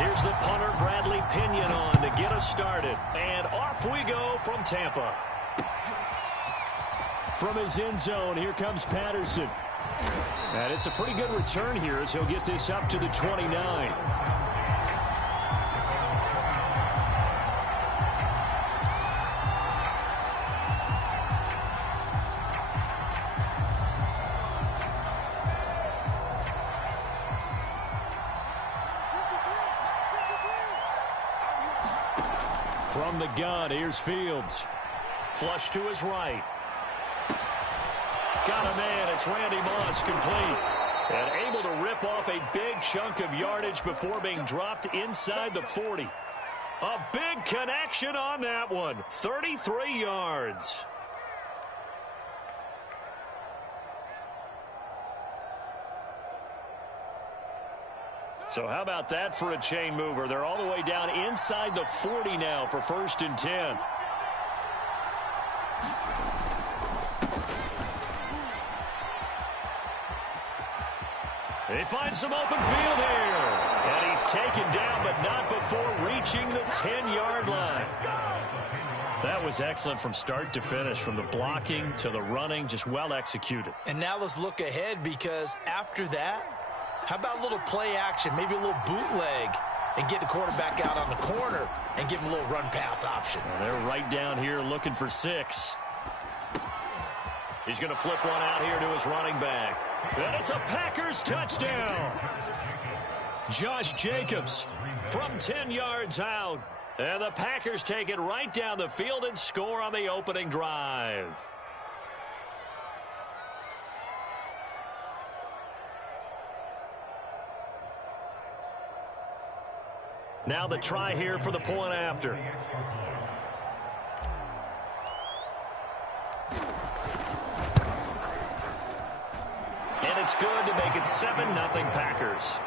Here's the punter, Bradley Pinion, on to get us started. And off we go from Tampa. From his end zone, here comes Patterson. And it's a pretty good return here as he'll get this up to the 29. From the gun, here's Fields. Flush to his right. Got a man, it's Randy Moss, complete. And able to rip off a big chunk of yardage before being dropped inside the 40. A big connection on that one. 33 yards. So how about that for a chain mover? They're all the way down inside the 40 now for 1st and 10. They find some open field here. And he's taken down, but not before reaching the 10-yard line. That was excellent from start to finish, from the blocking to the running, just well executed. And now let's look ahead, because after that, how about a little play action, maybe a little bootleg, and get the quarterback out on the corner and give him a little run-pass option. Well, they're right down here looking for 6. He's going to flip one out here to his running back. And it's a Packers touchdown. Josh Jacobs from 10 yards out. And the Packers take it right down the field and score on the opening drive. Now the try here for the point after. And it's good to make it 7-0 Packers.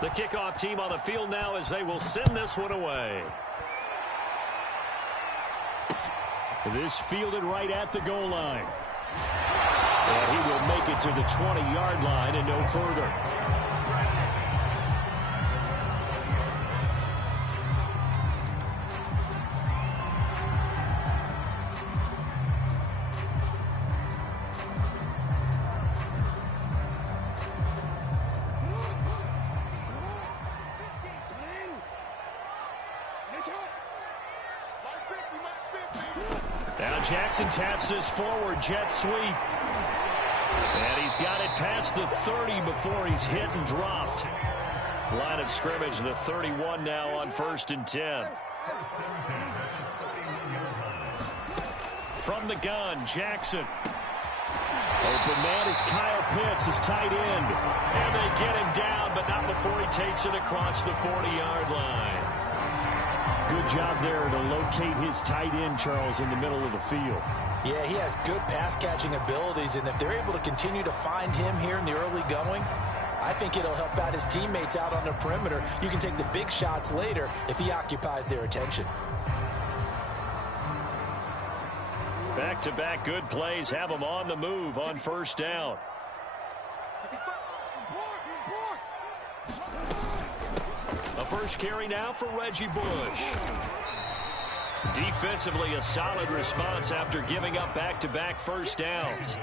The kickoff team on the field now as they will send this one away. This fielded right at the goal line. And he will make it to the 20-yard line and no further. Now Jackson taps this forward jet sweep. And he's got it past the 30 before he's hit and dropped. Line of scrimmage, the 31 now on 1st and 10. From the gun, Jackson. Open man is Kyle Pitts, his tight end. And they get him down, but not before he takes it across the 40-yard line. Good job there to locate his tight end, Charles, in the middle of the field. Yeah, he has good pass-catching abilities, and if they're able to continue to find him here in the early going, I think it'll help out his teammates out on the perimeter. You can take the big shots later if he occupies their attention. Back-to-back good plays have him on the move on 1st down. A first carry now for Reggie Bush. Defensively, a solid response after giving up back-to-back first downs.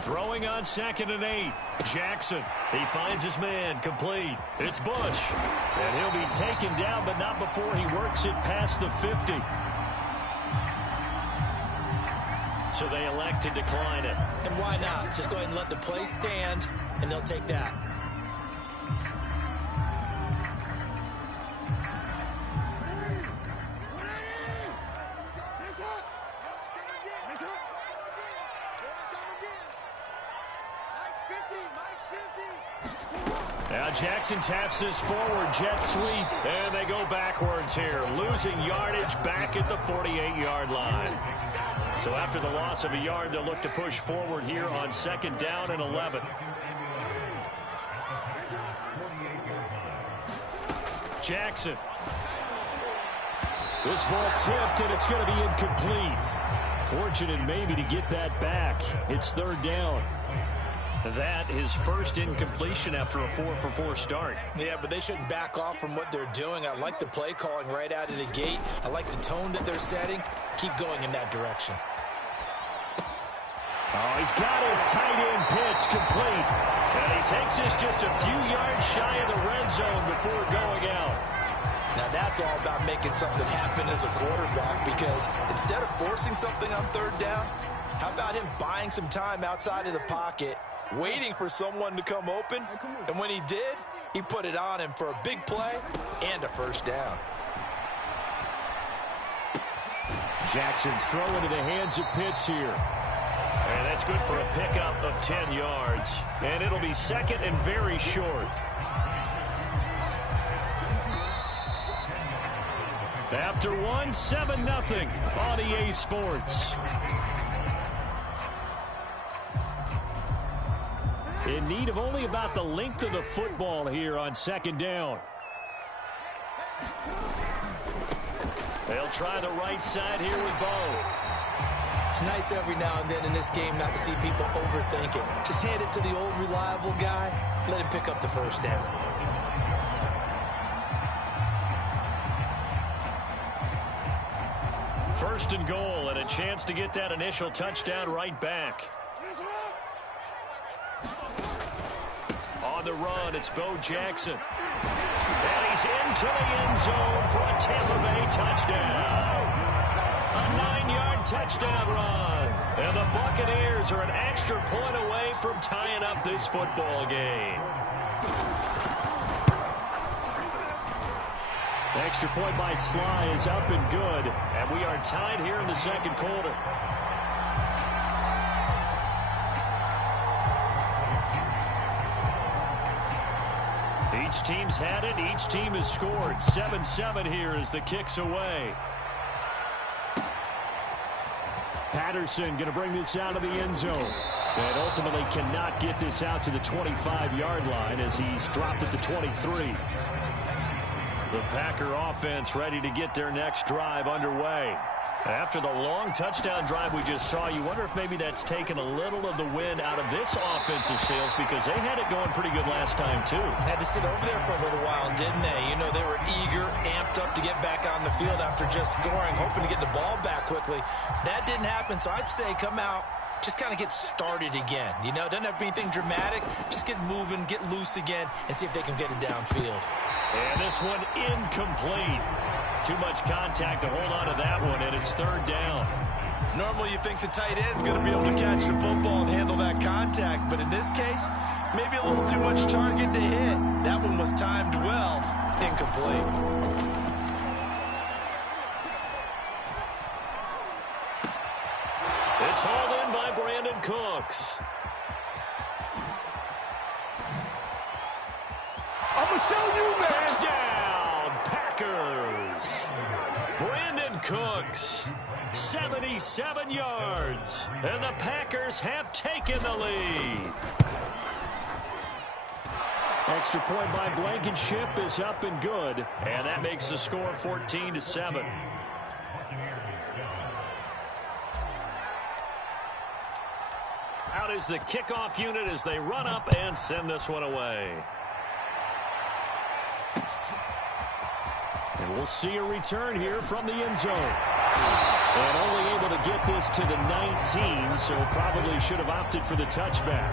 Throwing on 2nd and 8. Jackson. He finds his man. Complete. It's Bush. And he'll be taken down, but not before he works it past the 50. So they elect to decline it. And why not? Just go ahead and let the play stand, and they'll take that. Now Jackson taps this forward jet sweep, and they go backwards here, losing yardage back at the 48-yard line. So after the loss of a yard, they'll look to push forward here on 2nd down and 11. Jackson. This ball tipped, and it's going to be incomplete. Fortunate maybe to get that back. It's 3rd down. That is first incompletion after a 4-for-4 start. Yeah, but they shouldn't back off from what they're doing. I like the play calling right out of the gate. I like the tone that they're setting. Keep going in that direction. Oh, he's got his tight end pitch complete. And he takes this just a few yards shy of the red zone before going out. Now that's all about making something happen as a quarterback, because instead of forcing something on 3rd down, how about him buying some time outside of the pocket, waiting for someone to come open, and when he did, he put it on him for a big play and a 1st down. Jackson's throw into the hands of Pitts here. And that's good for a pickup of 10 yards. And it'll be 2nd and very short. After 7-0 on EA Sports. In need of only about the length of the football here on 2nd down. They'll try the right side here with Bo. It's nice every now and then in this game not to see people overthink it. Just hand it to the old reliable guy. Let him pick up the 1st down. First and goal, and a chance to get that initial touchdown right back. On the run, it's Bo Jackson. And he's into the end zone for a Tampa Bay touchdown. A 9-yard touchdown run. And the Buccaneers are an extra point away from tying up this football game. Extra point by Sly is up and good. And we are tied here in the 2nd quarter. Each team's had it. Each team has scored. 7-7 here as the kick's away. Patterson going to bring this out of the end zone. And ultimately cannot get this out to the 25-yard line as he's dropped at the 23. The Packer offense ready to get their next drive underway. After the long touchdown drive we just saw, you wonder if maybe that's taken a little of the wind out of this offensive sails, because they had it going pretty good last time, too. Had to sit over there for a little while, didn't they? You know, they were eager, amped up to get back on the field after just scoring, hoping to get the ball back quickly. That didn't happen, so I'd say come out, just kind of get started again. You know, it doesn't have to be anything dramatic. Just get moving, get loose again, and see if they can get it downfield. And this one incomplete. Too much contact to hold on to that one, and it's 3rd down. Normally you think the tight end's going to be able to catch the football and handle that contact, but in this case, maybe a little too much target to hit. That one was timed well. Incomplete. It's hauled in by Brandon Cooks. I'm going to show you, man. Touchdown, Packers. Brandon Cooks, 77 yards. And the Packers have taken the lead. Extra point by Blankenship is up and good. And that makes the score 14-7. Out is the kickoff unit as they run up and send this one away. And we'll see a return here from the end zone. And only able to get this to the 19, so probably should have opted for the touchback.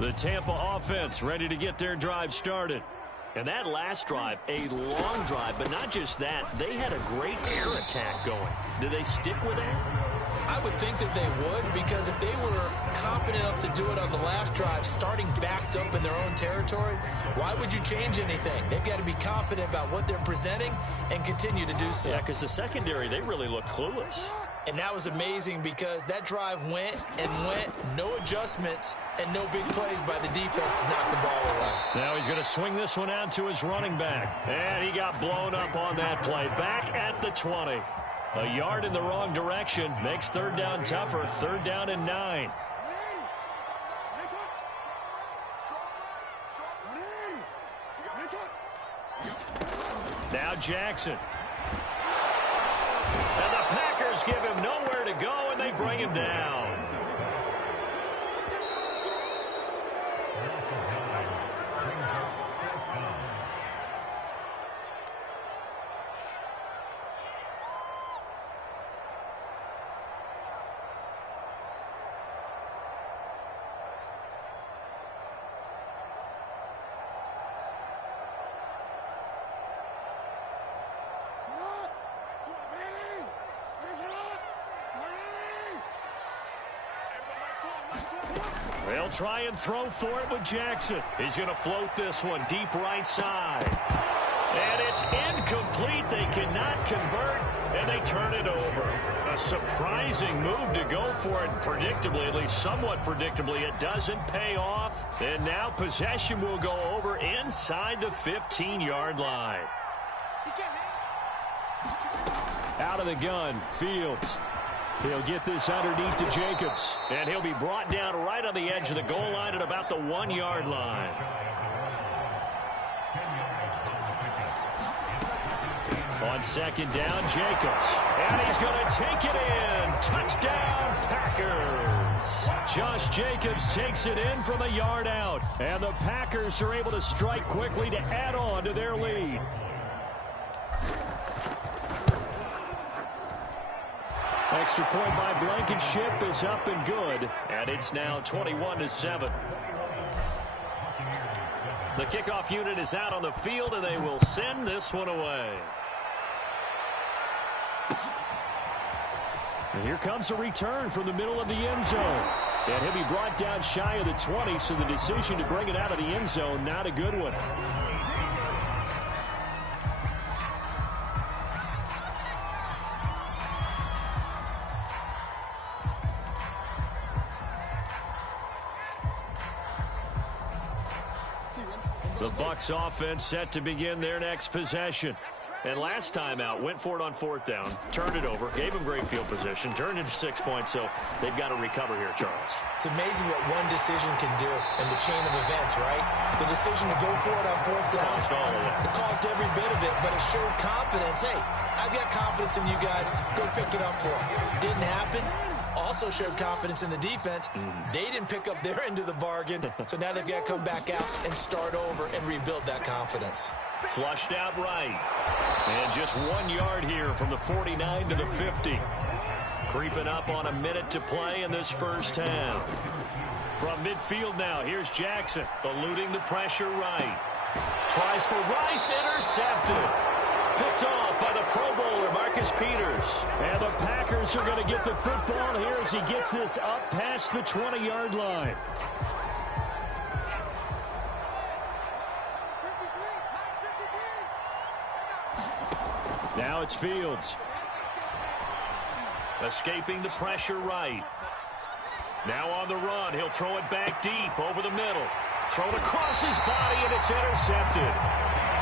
The Tampa offense ready to get their drive started. And that last drive, a long drive, but not just that. They had a great air attack going. Do they stick with that? I would think that they would, because if they were confident enough to do it on the last drive, starting backed up in their own territory, why would you change anything? They've got to be confident about what they're presenting and continue to do so. Yeah, because the secondary, they really look clueless. And that was amazing because that drive went and went, no adjustments and no big plays by the defense to knock the ball away. Now he's going to swing this one out to his running back. And he got blown up on that play. Back at the 20. A yard in the wrong direction. Makes third down tougher. 3rd down and 9. Now Jackson. And the Packers give him nowhere to go, and they bring him down. They'll try and throw for it with Jackson. He's going to float this one deep right side. And it's incomplete. They cannot convert, and they turn it over. A surprising move to go for it. Predictably, at least somewhat predictably, it doesn't pay off. And now possession will go over inside the 15-yard line. Out of the gun, Fields. He'll get this underneath to Jacobs. And he'll be brought down right on the edge of the goal line at about the 1-yard line. On 2nd down, Jacobs. And he's going to take it in. Touchdown, Packers. Josh Jacobs takes it in from a yard out. And the Packers are able to strike quickly to add on to their lead. Extra point by Blankenship is up and good. And it's now 21-7. The kickoff unit is out on the field, and they will send this one away. And here comes a return from the middle of the end zone. And he'll be brought down shy of the 20, so the decision to bring it out of the end zone, not a good one. The Bucs offense set to begin their next possession. And last time out, went for it on 4th down, turned it over, gave him great field position, turned into 6 points, so they've got to recover here, Charles. It's amazing what one decision can do in the chain of events, right? The decision to go for it on 4th down, caused all of it. It caused every bit of it, but it showed confidence. Hey, I've got confidence in you guys. Go pick it up for them. Didn't happen. Also showed confidence in the defense. They didn't pick up their end of the bargain, so now they've got to come back out and start over and rebuild that confidence. Flushed out right. And just 1 yard here from the 49 to the 50. Creeping up on a minute to play in this first half. From midfield now, here's Jackson, eluding the pressure right. Tries for Rice, intercepted. Picked off by the Pro Bowler, Marcus Peters. And the Packers are going to get the football here as he gets this up past the 20-yard line. Now it's Fields. Escaping the pressure right. Now on the run, he'll throw it back deep over the middle. Thrown across his body, and it's intercepted.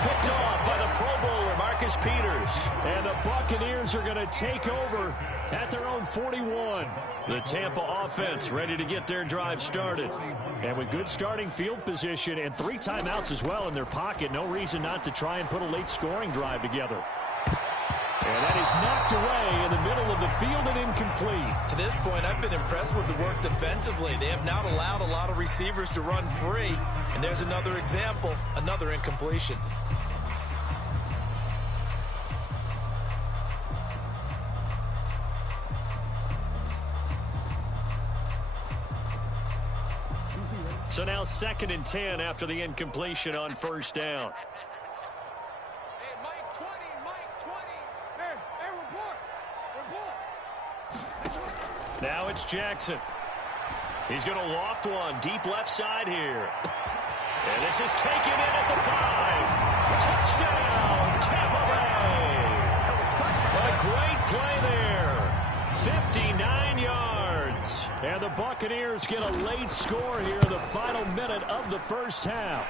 Picked off by the Pro Bowler, Marcus Peters. And the Buccaneers are going to take over at their own 41. The Tampa offense ready to get their drive started. And with good starting field position and 3 timeouts as well in their pocket, no reason not to try and put a late scoring drive together. And that is knocked away in the middle of the field and incomplete. To this point, I've been impressed with the work defensively. They have not allowed a lot of receivers to run free. And there's another example, another incompletion. So now 2nd and 10 after the incompletion on 1st down. Now it's Jackson. He's going to loft one deep left side here. And this is taken in at the 5. Touchdown, Tampa Bay. A great play there. 59 yards. And the Buccaneers get a late score here in the final minute of the first half.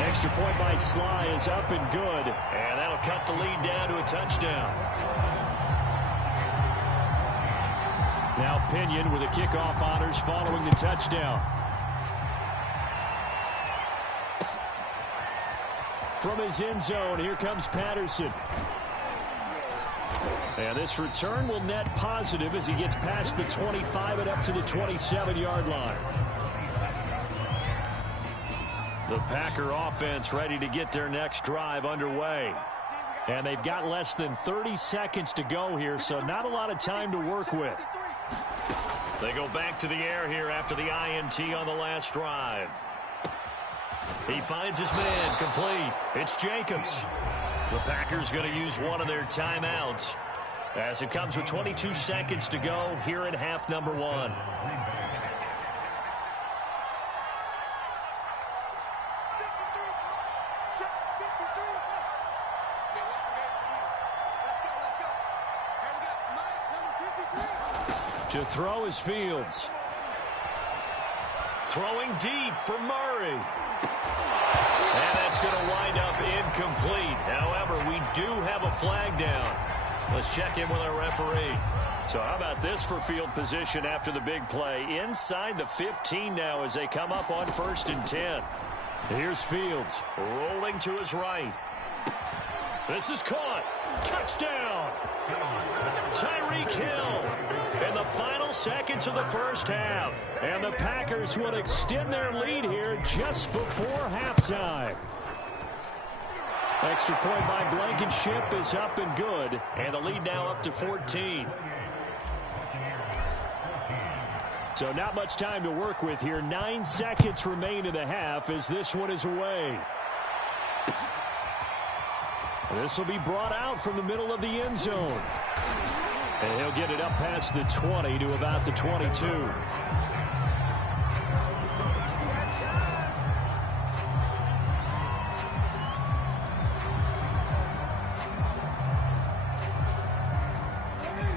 Extra point by Sly is up and good. And that'll cut the lead down to a touchdown. Now Pinion with the kickoff honors following the touchdown. From his end zone, here comes Patterson. And this return will net positive as he gets past the 25 and up to the 27-yard line. The Packer offense ready to get their next drive underway. And they've got less than 30 seconds to go here, so not a lot of time to work with. They go back to the air here after the INT on the last drive. He finds his man, complete. It's Jacobs. The Packers going to use one of their timeouts as it comes with 22 seconds to go here in half number one. To throw is Fields. Throwing deep for Murray. And that's going to wind up incomplete. However, we do have a flag down. Let's check in with our referee. So how about this for field position after the big play? Inside the 15 now as they come up on 1st and 10. Here's Fields rolling to his right. This is caught. Touchdown. Tyreek Hill. In the final seconds of the first half. And the Packers will extend their lead here just before halftime. Extra point by Blankenship is up and good. And the lead now up to 14. So not much time to work with here. 9 seconds remain in the half as this one is away. This will be brought out from the middle of the end zone. And he'll get it up past the 20 to about the 22.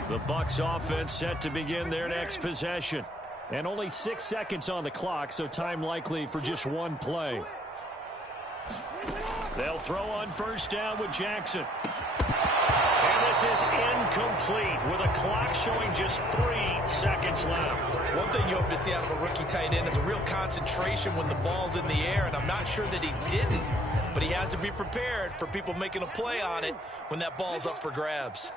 The Bucs offense set to begin their next possession. And only 6 seconds on the clock, so time likely for just one play. They'll throw on 1st down with Jackson. And this is incomplete with a clock showing just 3 seconds left. One thing you hope to see out of a rookie tight end is a real concentration when the ball's in the air, and I'm not sure that he didn't. But he has to be prepared for people making a play on it when that ball's up for grabs.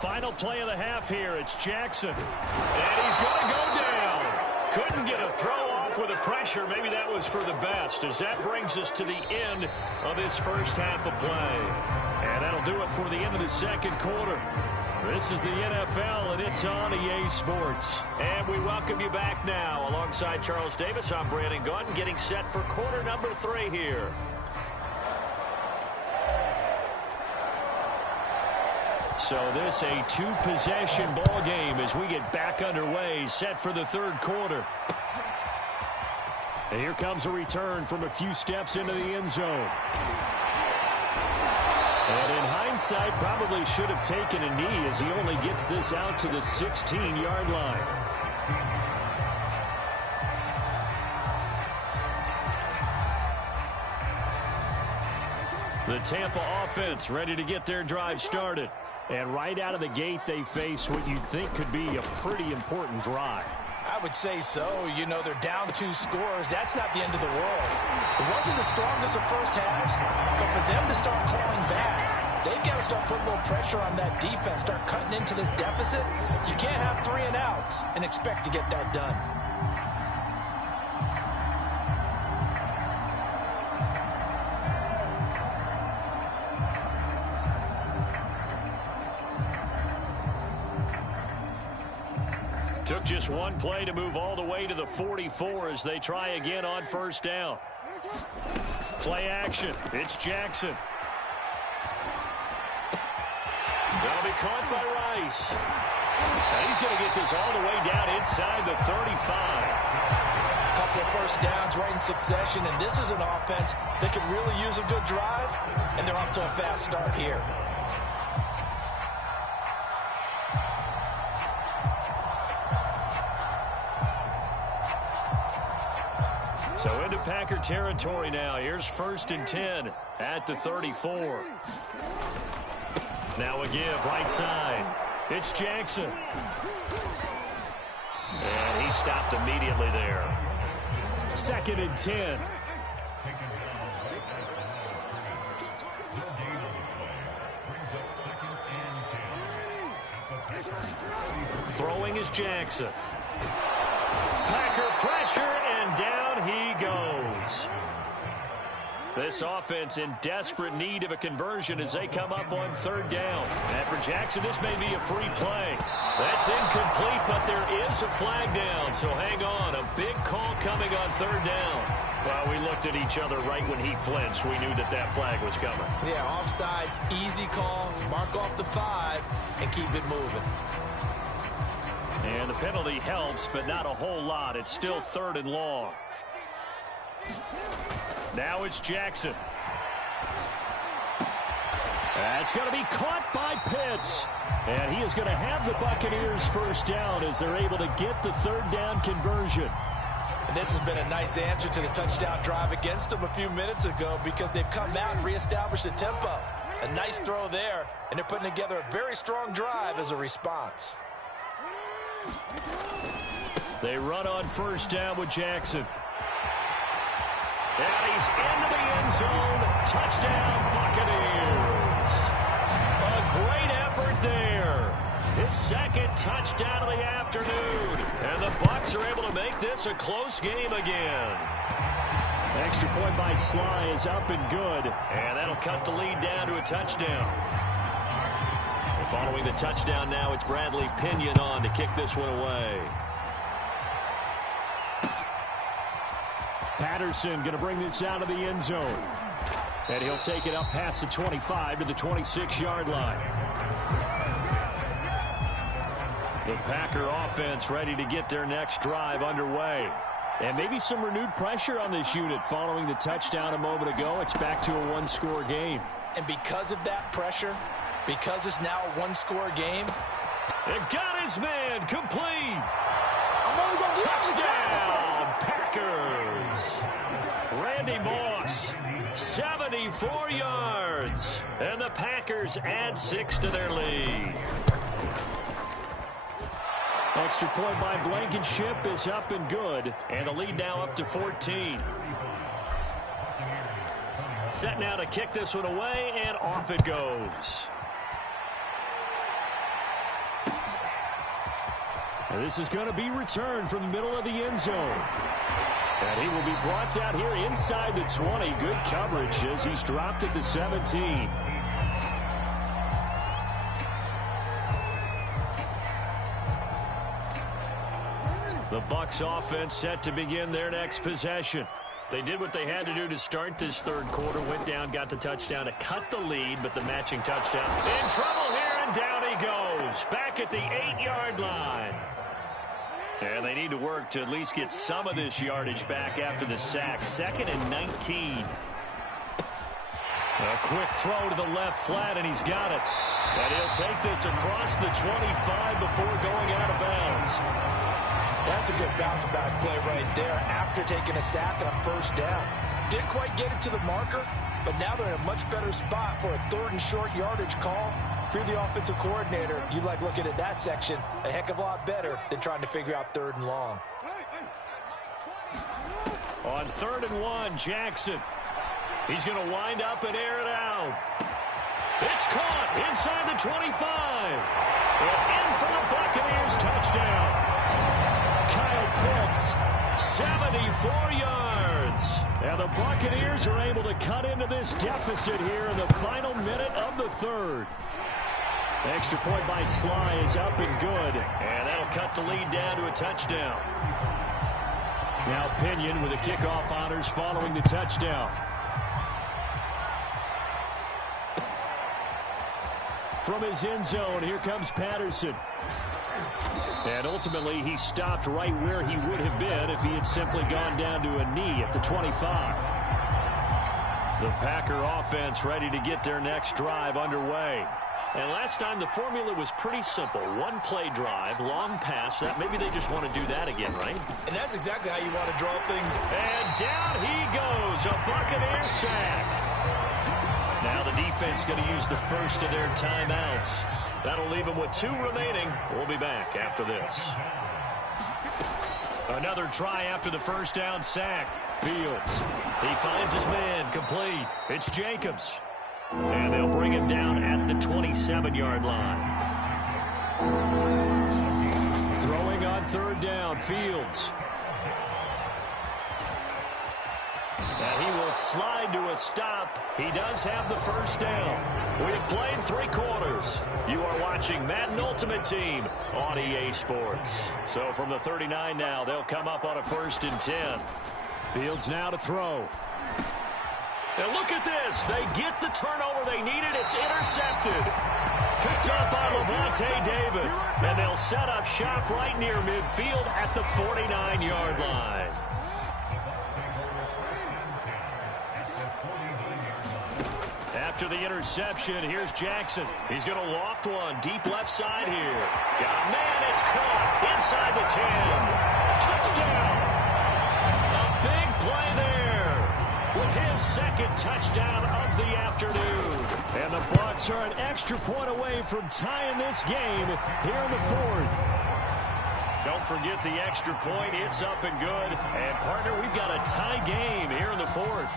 Final play of the half here. It's Jackson. And he's going to go down. Couldn't get a throw off with the pressure. Maybe that was for the best, as that brings us to the end of this first half of play. And that'll do it for the end of the second quarter. This is the NFL, and it's on EA Sports. And we welcome you back now. Alongside Charles Davis, I'm Brandon God, getting set for quarter number 3 here. So this a 2-possession ball game as we get back underway, set for the third quarter. And here comes a return from a few steps into the end zone. And in hindsight, probably should have taken a knee as he only gets this out to the 16-yard line. The Tampa offense ready to get their drive started. And right out of the gate, they face what you'd think could be a pretty important drive. I would say so. You know, they're down 2 scores. That's not the end of the world. It wasn't the strongest of first halves, but for them to start clawing back, they've got to start putting a little pressure on that defense, start cutting into this deficit. You can't have 3 and outs and expect to get that done. Took just one play to move all the way to the 44 as they try again on 1st down. Play action. It's Jackson. That'll be caught by Rice. And he's going to get this all the way down inside the 35. A couple of first downs right in succession, and this is an offense that could really use a good drive, and they're off to a fast start here. Packer territory now. Here's 1st and 10 at the 34. Now a give right side. It's Jackson. And he stopped immediately there. 2nd and 10. Throwing is Jackson. Packer pressure, and down he goes. This offense in desperate need of a conversion as they come up on 3rd down. And for Jackson, this may be a free play. That's incomplete, but there is a flag down, so hang on. A big call coming on 3rd down. Well, we looked at each other right when he flinched. We knew that that flag was coming. Yeah, offsides, easy call. Mark off the 5 and keep it moving. And the penalty helps, but not a whole lot. It's still 3rd and long. Now it's Jackson. That's going to be caught by Pitts. And he is going to have the Buccaneers 1st down as they're able to get the 3rd down conversion. And this has been a nice answer to the touchdown drive against them a few minutes ago because they've come out and reestablished the tempo. A nice throw there, and they're putting together a very strong drive as a response. They run on 1st down with Jackson. And he's into the end zone. Touchdown, Buccaneers. A great effort there. His 2nd touchdown of the afternoon. And the Bucs are able to make this a close game again. Extra point by Sly is up and good. And that'll cut the lead down to a touchdown. And following the touchdown now, it's Bradley Pinion on to kick this one away. Patterson going to bring this out of the end zone. And he'll take it up past the 25 to the 26-yard line. The Packer offense ready to get their next drive underway. And maybe some renewed pressure on this unit following the touchdown a moment ago. It's back to a 1-score game. And because of that pressure, because it's now a 1-score game. It got his man complete. Touchdown, Packers. Randy Moss, 74 yards. And the Packers add 6 to their lead. Extra point by Blankenship is up and good. And the lead now up to 14. Set now to kick this one away, and off it goes. And this is going to be returned from the middle of the end zone. And he will be brought down here inside the 20. Good coverage as he's dropped at the 17. The Bucs offense set to begin their next possession. They did what they had to do to start this 3rd quarter. Went down, got the touchdown to cut the lead, but the matching touchdown. In trouble here, and down he goes. Back at the 8-yard line. And they need to work to at least get some of this yardage back after the sack. 2nd and 19. A quick throw to the left flat, and he's got it. And he'll take this across the 25 before going out of bounds. That's a good bounce-back play right there after taking a sack on 1st down. Didn't quite get it to the marker, but now they're in a much better spot for a 3rd and short yardage call. If you're the offensive coordinator, you like looking at that section a heck of a lot better than trying to figure out 3rd and long. On 3rd and 1, Jackson. He's going to wind up and air it out. It's caught inside the 25. And in for the Buccaneers touchdown. Kyle Pitts, 74 yards. And the Buccaneers are able to cut into this deficit here in the final minute of the 3rd. Extra point by Sly is up and good. And that'll cut the lead down to a touchdown. Now Pinion with the kickoff honors following the touchdown. From his end zone, here comes Patterson. And ultimately, he stopped right where he would have been if he had simply gone down to a knee at the 25. The Packer offense ready to get their next drive underway. And last time the formula was pretty simple. One play drive, long pass. That maybe they just want to do that again, right? And that's exactly how you want to draw things. And down he goes. A Buccaneer sack. Now the defense going to use the first of their timeouts. That'll leave them with 2 remaining. We'll be back after this. Another try after the first down sack. Fields. He finds his man. Complete. It's Jacobs. And they'll bring him down at the 27-yard line. Throwing on third down, Fields. And he will slide to a stop. He does have the first down. We have played 3 quarters. You are watching Madden Ultimate Team on EA Sports. So from the 39 now, they'll come up on a 1st and 10. Fields now to throw. And look at this. They get the turnover they needed. It's intercepted. Picked up by Levante David. And they'll set up shop right near midfield at the 49-yard line. After the interception, here's Jackson. He's going to loft one deep left side here. Got a man. It's caught inside the 10. Touchdown. A big play there. With his 2nd touchdown of the afternoon. And the Bucs are an extra point away from tying this game here in the 4th. Don't forget the extra point. It's up and good. And, partner, we've got a tie game here in the 4th.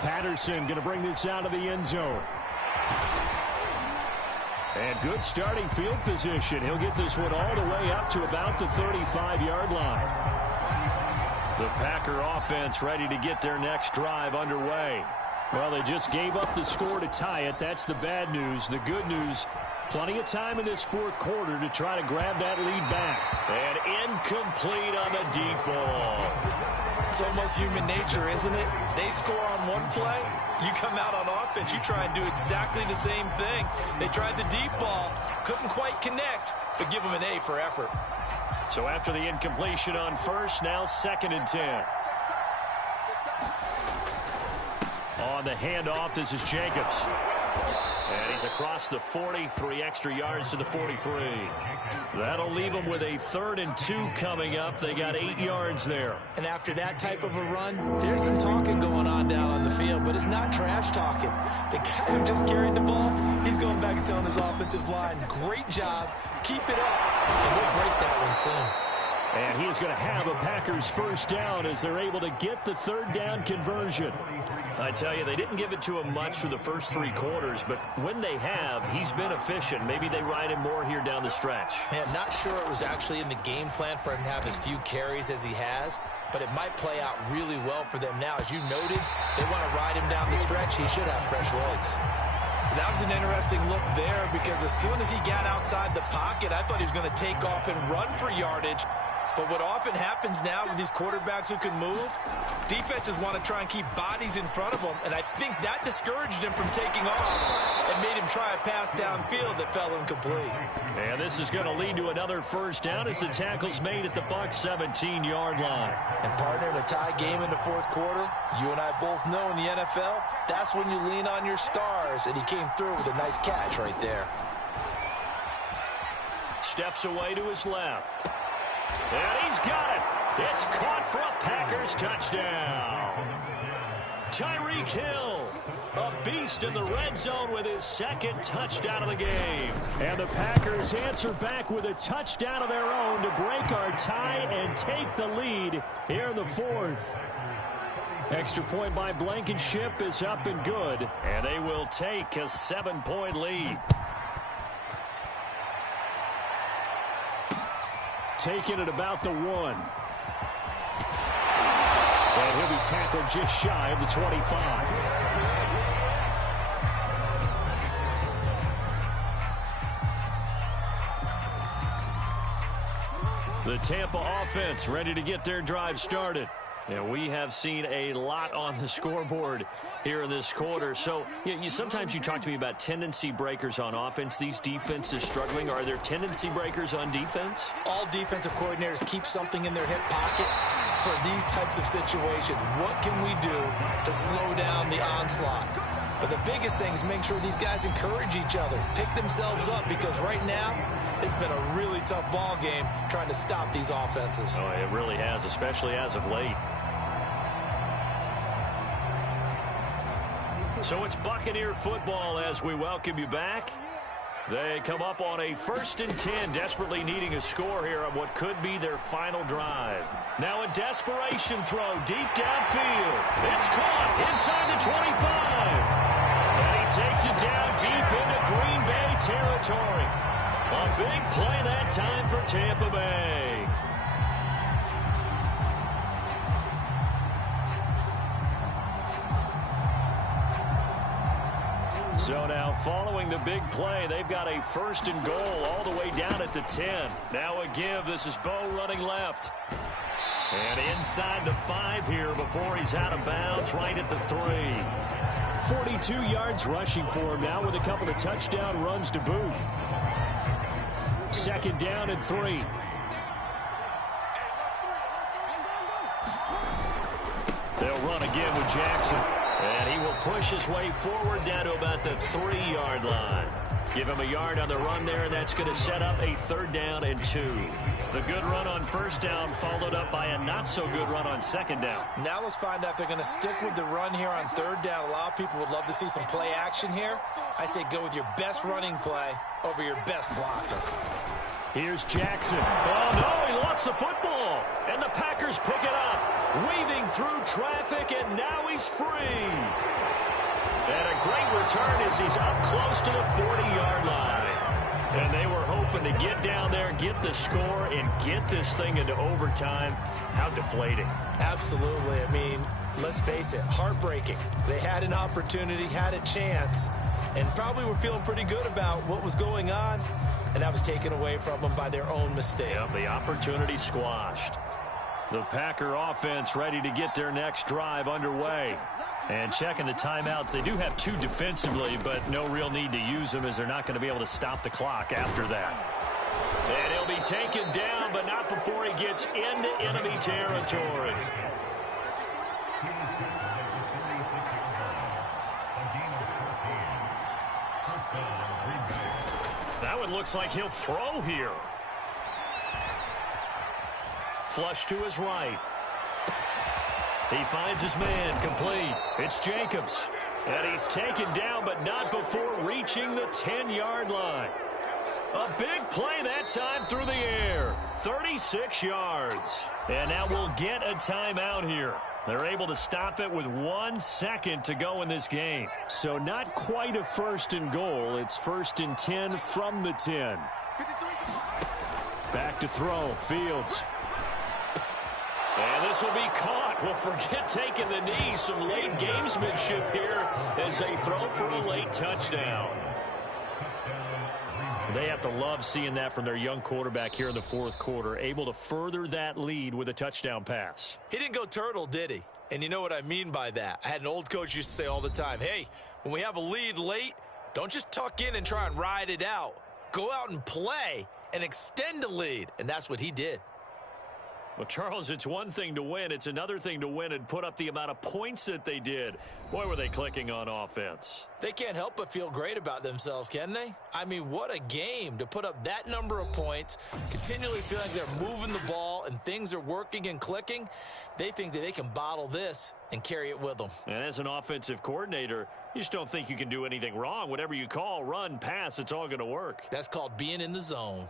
Patterson going to bring this out of the end zone. And good starting field position. He'll get this one all the way up to about the 35-yard line. The Packer offense ready to get their next drive underway. Well, they just gave up the score to tie it. That's the bad news. The good news, plenty of time in this 4th quarter to try to grab that lead back. And incomplete on the deep ball. It's almost human nature, isn't it? They score on one play, you come out on offense, you try and do exactly the same thing. They tried the deep ball, couldn't quite connect, but give them an A for effort. So after the incompletion on 1st, now 2nd and 10. On the handoff, this is Jacobs. And he's across the 40, 3 extra yards to the 43. That'll leave them with a 3rd and 2 coming up. They got 8 yards there. And after that type of a run, there's some talking going on down on the field, but it's not trash talking. The guy who just carried the ball, he's going back and telling his offensive line, great job, keep it up, and we'll break that one soon. And he is going to have a Packers 1st down as they're able to get the 3rd down conversion. I tell you, they didn't give it to him much for the first 3 quarters, but when they have, he's been efficient. Maybe they ride him more here down the stretch. Man, not sure it was actually in the game plan for him to have as few carries as he has, but it might play out really well for them now. As you noted, they want to ride him down the stretch. He should have fresh legs. That was an interesting look there because as soon as he got outside the pocket, I thought he was going to take off and run for yardage. But what often happens now with these quarterbacks who can move, defenses want to try and keep bodies in front of them, and I think that discouraged him from taking off and made him try a pass downfield that fell incomplete. And this is going to lead to another 1st down as the tackle's made at the Bucs 17-yard line. And partner, in a tie game in the 4th quarter, you and I both know in the NFL, that's when you lean on your stars, and he came through with a nice catch right there. Steps away to his left. And he's got it. It's caught for a Packers touchdown. Tyreek Hill, a beast in the red zone with his 2nd touchdown of the game. And the Packers answer back with a touchdown of their own to break our tie and take the lead here in the 4th. Extra point by Blankenship is up and good. And they will take a 7-point lead. Taking it about the 1. And he'll be tackled just shy of the 25. The Tampa offense ready to get their drive started. And we have seen a lot on the scoreboard here in this quarter. So sometimes you talk to me about tendency breakers on offense. These defenses struggling. Are there tendency breakers on defense? All defensive coordinators keep something in their hip pocket. for these types of situations. What can we do to slow down the onslaught? But the biggest thing is make sure these guys encourage each other, pick themselves up, because right now it's been a really tough ball game trying to stop these offenses. Oh, it really has, especially as of late. So it's Buccaneer football as we welcome you back. They come up on a 1st and 10, desperately needing a score here on what could be their final drive. Now a desperation throw deep downfield. It's caught inside the 25. And he takes it down deep into Green Bay territory. A big play that time for Tampa Bay. So now following the big play, they've got a 1st and goal all the way down at the 10. Now a give. This is Bo running left. And inside the 5 here before he's out of bounds right at the 3. 42 yards rushing for him now with a couple of touchdown runs to boot. 2nd down and 3. They'll run again with Jackson. And he will push his way forward down to about the 3-yard line. Give him a yard on the run there, and that's going to set up a 3rd down and 2. The good run on 1st down followed up by a not-so-good run on 2nd down. Now let's find out if they're going to stick with the run here on 3rd down. A lot of people would love to see some play action here. I say go with your best running play over your best blocker. Here's Jackson. Oh, no, he lost the football. And the Packers pick it up. Weaving through traffic, and now he's free. And a great return as he's up close to the 40-yard line. And they were hoping to get down there, get the score, and get this thing into overtime. How deflating. Absolutely. I mean, let's face it, heartbreaking. They had an opportunity, had a chance, and probably were feeling pretty good about what was going on, and that was taken away from them by their own mistake. Yep, the opportunity squashed. The Packer offense ready to get their next drive underway. And checking the timeouts, they do have 2 defensively, but no real need to use them as they're not going to be able to stop the clock after that. And he'll be taken down, but not before he gets into enemy territory. That one looks like he'll throw here. Flush to his right. He finds his man, complete. It's Jacobs. And he's taken down, but not before reaching the 10-yard line. A big play that time through the air. 36 yards. And now we'll get a timeout here. They're able to stop it with 1 second to go in this game. So not quite a 1st and goal. It's 1st and 10 from the 10. Back to throw. Fields. And this will be caught. Well, forget taking the knee. Some late gamesmanship here as they throw for a late touchdown. They have to love seeing that from their young quarterback here in the 4th quarter, able to further that lead with a touchdown pass. He didn't go turtle, did he? And you know what I mean by that. I had an old coach used to say all the time, hey, when we have a lead late, don't just tuck in and try and ride it out. Go out and play and extend the lead. And that's what he did. Well, Charles, it's one thing to win. It's another thing to win and put up the amount of points that they did. Boy, were they clicking on offense. They can't help but feel great about themselves, can they? I mean, what a game to put up that number of points, continually feel like they're moving the ball and things are working and clicking. They think that they can bottle this and carry it with them. And as an offensive coordinator, you just don't think you can do anything wrong. Whatever you call, run, pass, it's all going to work. That's called being in the zone.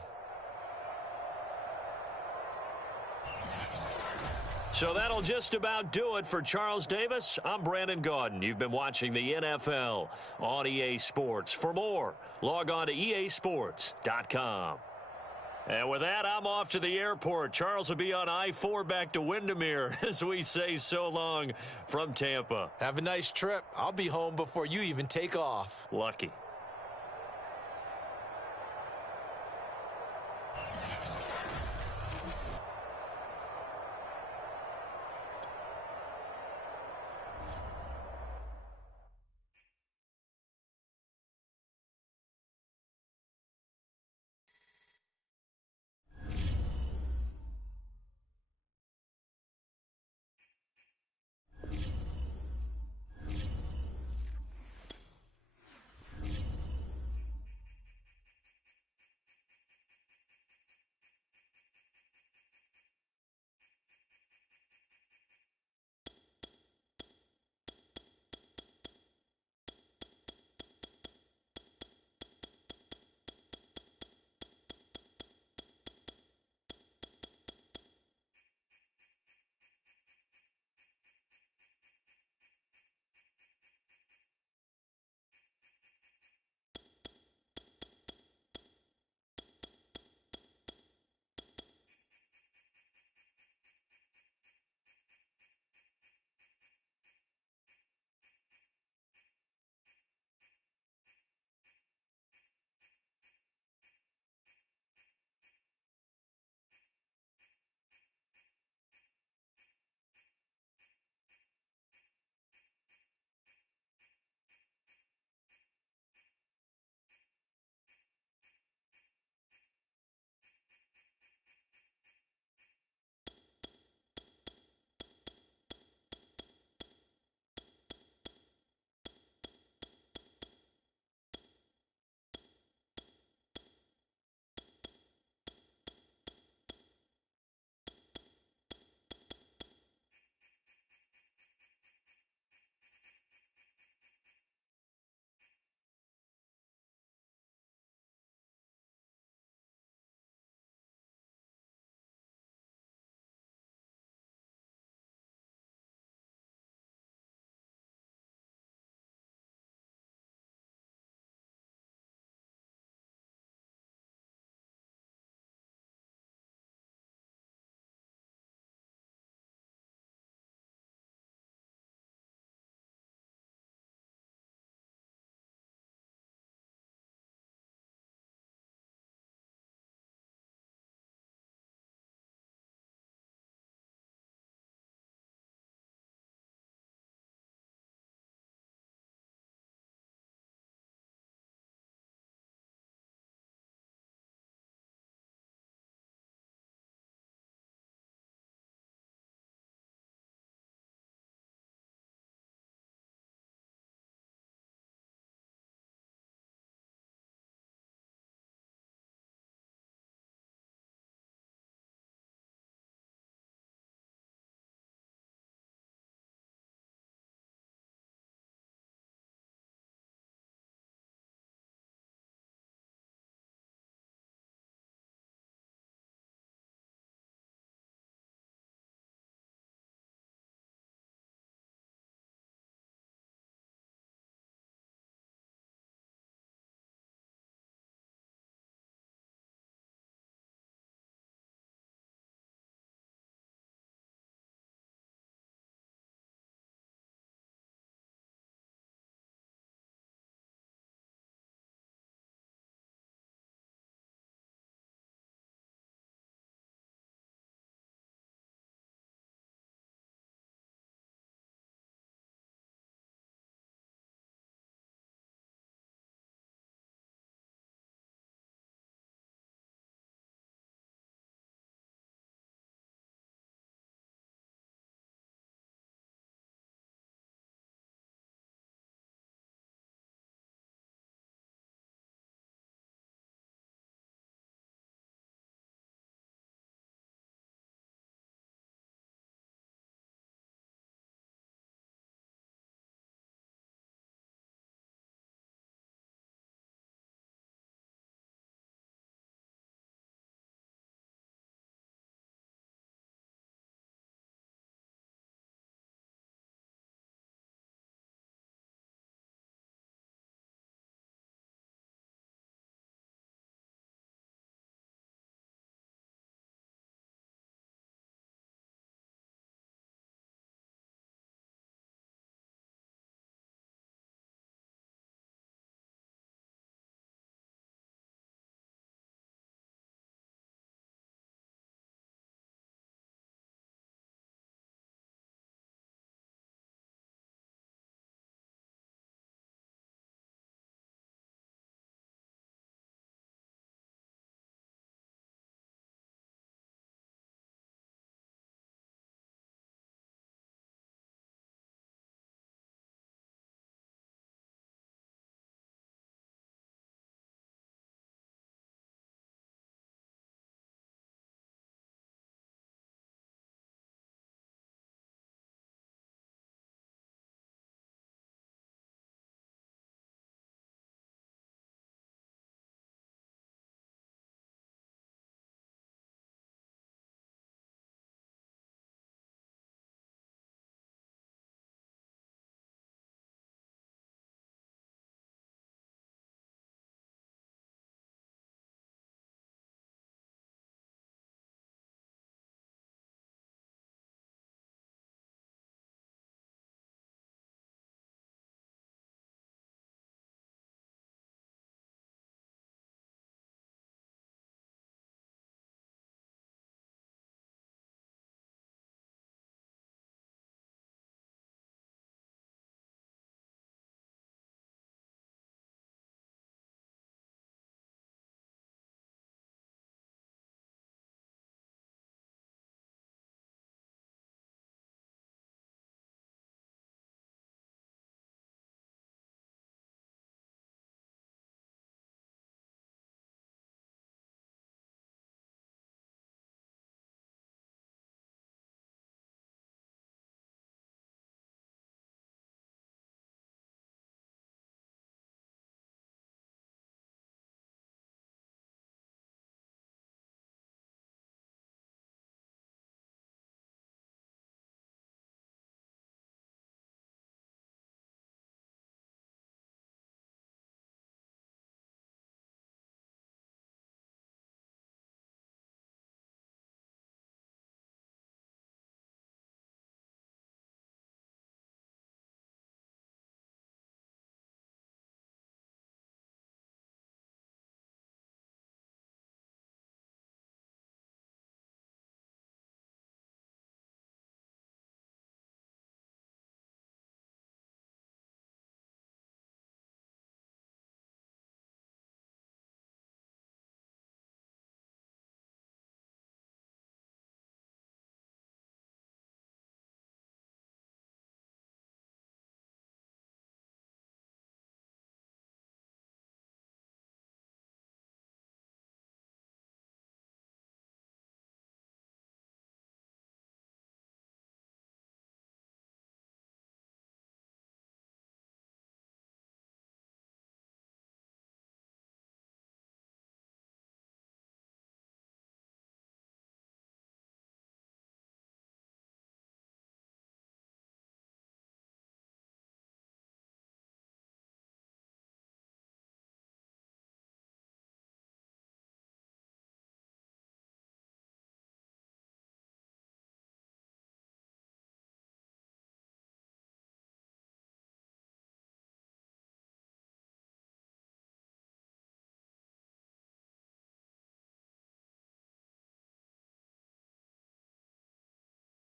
So that'll just about do it for Charles Davis. I'm Brandon Gaudin. You've been watching the NFL on EA Sports. For more, log on to easports.com. And with that, I'm off to the airport. Charles will be on I-4 back to Windermere as we say so long from Tampa. Have a nice trip. I'll be home before you even take off. Lucky.